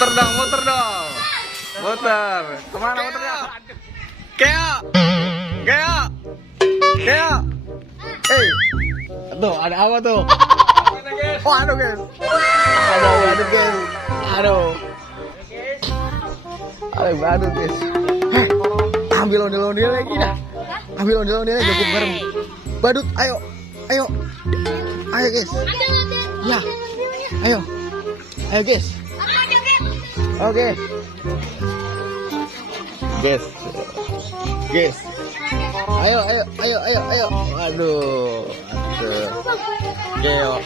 Muter dong, muter dong. Muter. Kemana muternya? Keo. Keo. Keo. Tuh, ada apa tuh? Oh, aduh guys. Aduh guys. Aduh. Aduh guys. Ambil ondel-ondel lagi dah. Ambil ondel-ondel cukup bareng. Badut, ayo. Ayo. Ayo guys. Ya. Ayo. Ayo guys. Oke. Guys. Guys. Ayo. Waduh. Keo.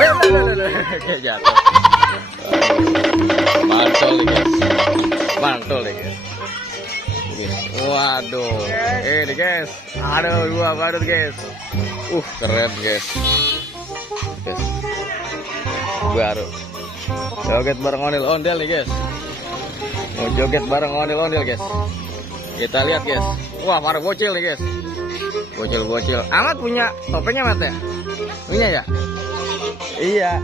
Kayak jatuh. Mantul nih guys. Mantul nih guys. Waduh. Ini guys. Aduh, dua badut guys. Keren guys. Guys. Baru. Joget bareng ondel-ondel nih guys. Mau joget bareng ondel-ondel guys. Kita lihat guys. Wah, para bocil nih guys. Bocil. Amat punya topengnya Mat ya? Punya ya? Iya.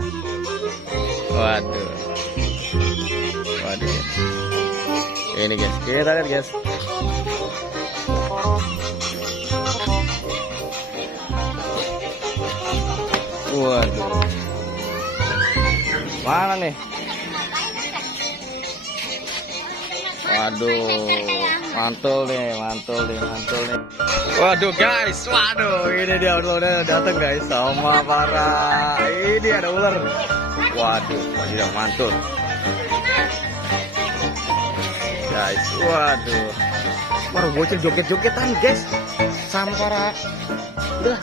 Waduh. Ini guys. Kita lihat guys. Waduh. Mana nih? Waduh, mantul nih. Waduh guys, ini dia ular datang guys sama para. Ini ada ular. Waduh, sudah mantul. Guys, waduh. Para bocil joget-jogetan guys sama para. Udah.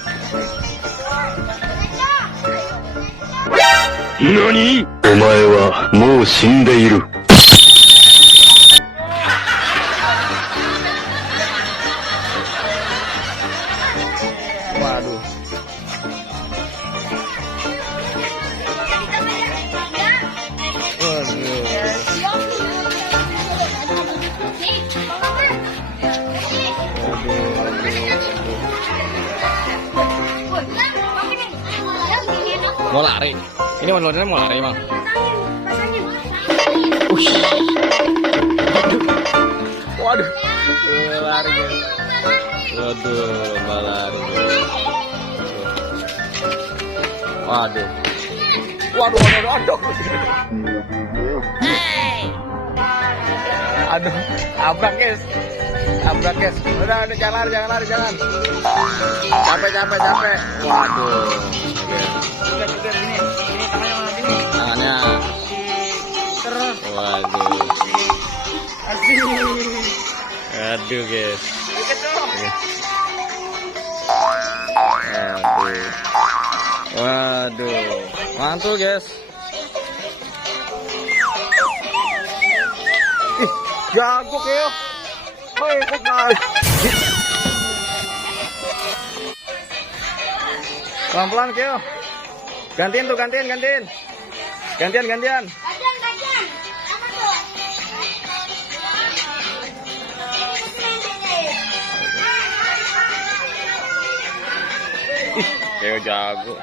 NANI?! お前はもう死んでいる。Waduh. Mau lari. Ini ondel-ondelnya mau lari, Mang. Waduh. Lari, guys. Waduh, lari. Waduh. Aduh, abrak guys. Udah, jangan lari. Capek. Waduh. Ini tangannya. Terus. Waduh. Aduh guys. Waduh. Mantul guys. Jago Keo. Ikut guys. Pelan-pelan Keo. Gantian. Gantian. Apa tuh? Keo jago.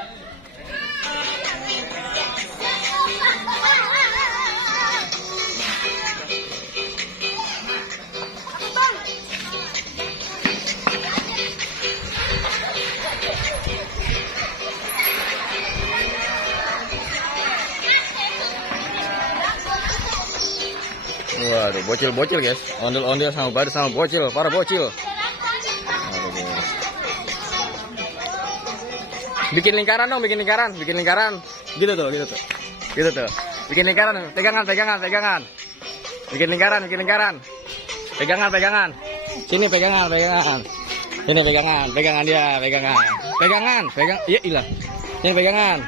Waduh, bocil guys. Ondel-ondel sama badut sama bocil, para bocil. Aduh, guys. Bikin lingkaran. Gitu tuh. Bikin lingkaran, pegangan. Bikin lingkaran. Pegangan. Sini pegangan. Sini pegangan dia. Iya, hilang. Sini pegangan,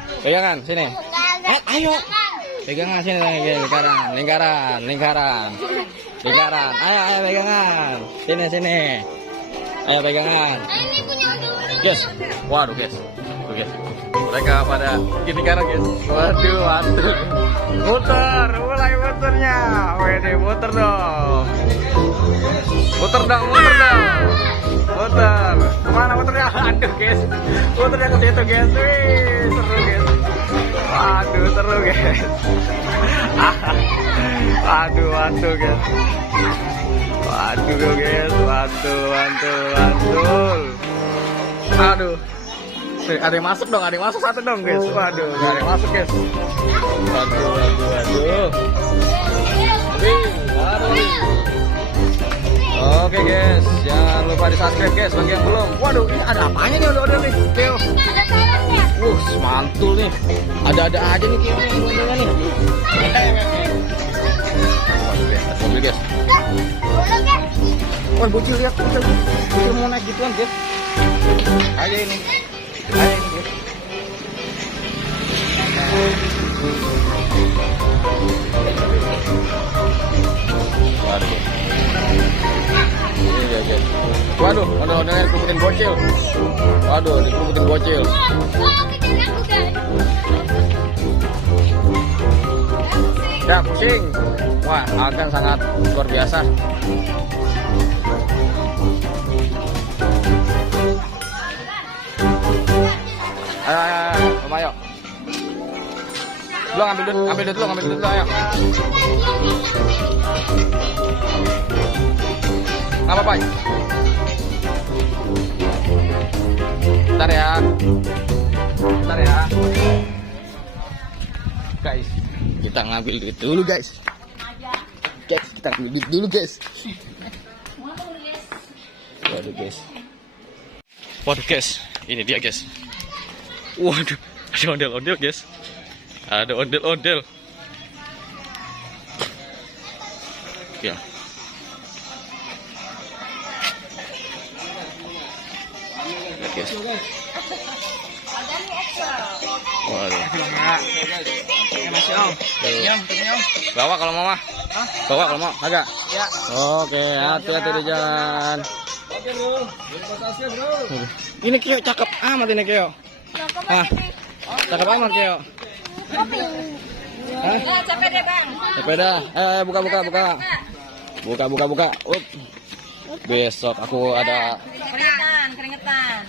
sini. Ayo. Pegangan sini lingkaran. Ayo pegangan. Sini. Ayo pegangan. Guys. Waduh guys. Mereka pada bikin lingkaran guys. Waduh, mantul. Mulai muternya. Wede, muter dong. Muter. Kemana muternya? Aduh guys. Muternya ke situ guys. Wih, seru guys. Waduh, seru guys. Waduh, waduh guys. Waduh guys, waduh. Aduh. Ada yang masuk dong, ada yang masuk satu dong guys. Waduh, nggak ada yang masuk guys. Waduh. Oke guys, jangan lupa di subscribe guys bagi yang belum. Waduh, ini ada apanya nih ondel-ondel nih, Keo? Ada sayapnya. Mantul nih. Ada aja nih Keo nih ondel-ondelnya nih. Waduh guys, ada mobil guys. Boleh kan? Wah, bocil lihat, bocil mau naik gituan guys. Ayo ini guys. Waduh. Iya guys. Waduh, ondel-ondelnya dikebutin bocil. Waduh, dikebutin bocil. Ya, pusing. Wah, akan sangat luar biasa. Ayo. Lo ngambil dulu, ayo. Apa Pak? Bentar ya. Guys, kita ngambil duit dulu guys. Kita ngambil duit dulu guys. Waduh guys, ini dia guys. Waduh, ada ondel-ondel guys. Ada ondel-ondel. Ya. Guys. Waduh. Bawa kalau mau mah. Bawa kalau mau, agak. Ya. Oke, hati-hati di jalan. Oke, Bro. Ini Keo cakep amat ini Keo. Ah. Cakep amat Keo. Sepeda, Bang. Sepeda. Buka. Besok aku ada Keringetan.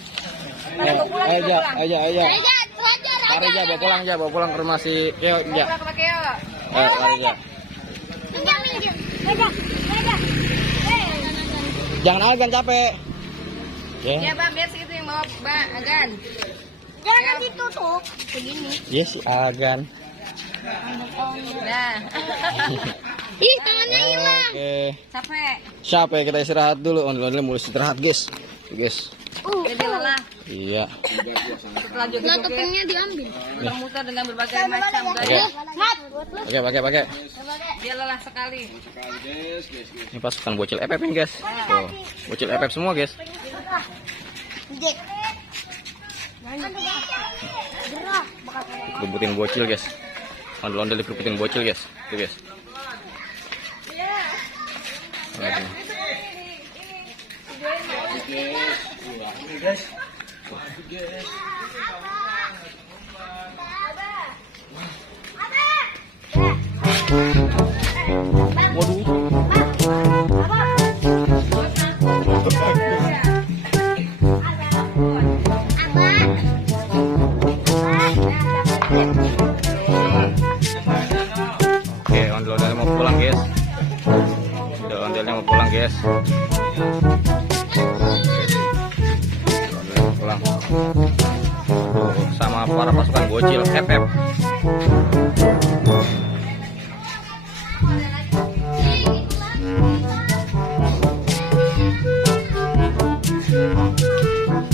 Aja. Bawa pulang ke rumah si Keo. Ya. Aja. Jangan Agan capek. Ya, Bang, biar segitu yang bawa Bang Agan. Jangan ditutup begini. Yes, si Agan. Nah. Ih, tangannya hilang. Oke. Capek. Kita istirahat dulu. Ondel-ondel mulai istirahat, guys. Jadi lelah. Iya. Setelah joget-joget diambil. Muter-muter dengan berbagai macam gaya. Pakai. Dia lelah sekali. Ini pasukan bocil FF nih, guys. Tuh, bocil FF semua, guys. Kebutin bocil, guys. Ondel-ondel dikebutin bocil, guys. Tuh, guys. Oke, ondel-ondelnya mau pulang, guys. Ondel-ondelnya mau pulang, guys. Ondel-ondelnya mau pulang. Sama para pasukan bocil FF.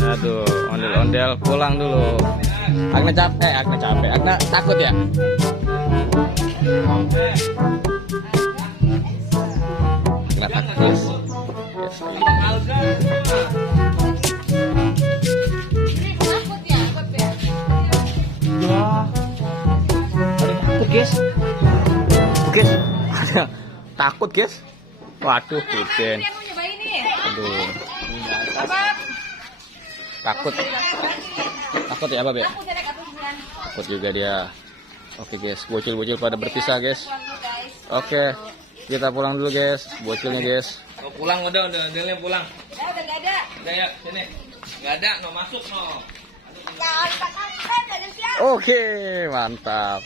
Aduh, ondel-ondel pulang dulu. Agna capek. Agna takut ya? Agna takut, guys. Takut, guys. Waduh, Puten. Aduh. Takut ya, Bab ya? Takut juga dia. Oke, guys. Bocil-bocil pada berpisah, guys. Oke. Kita pulang dulu, guys. Bocilnya, guys. Oh, pulang udah pulang. Udah enggak ada. Udah ya, sini. Enggak ada, no masuk no. Jangan pakai ada siapa? Oke, mantap.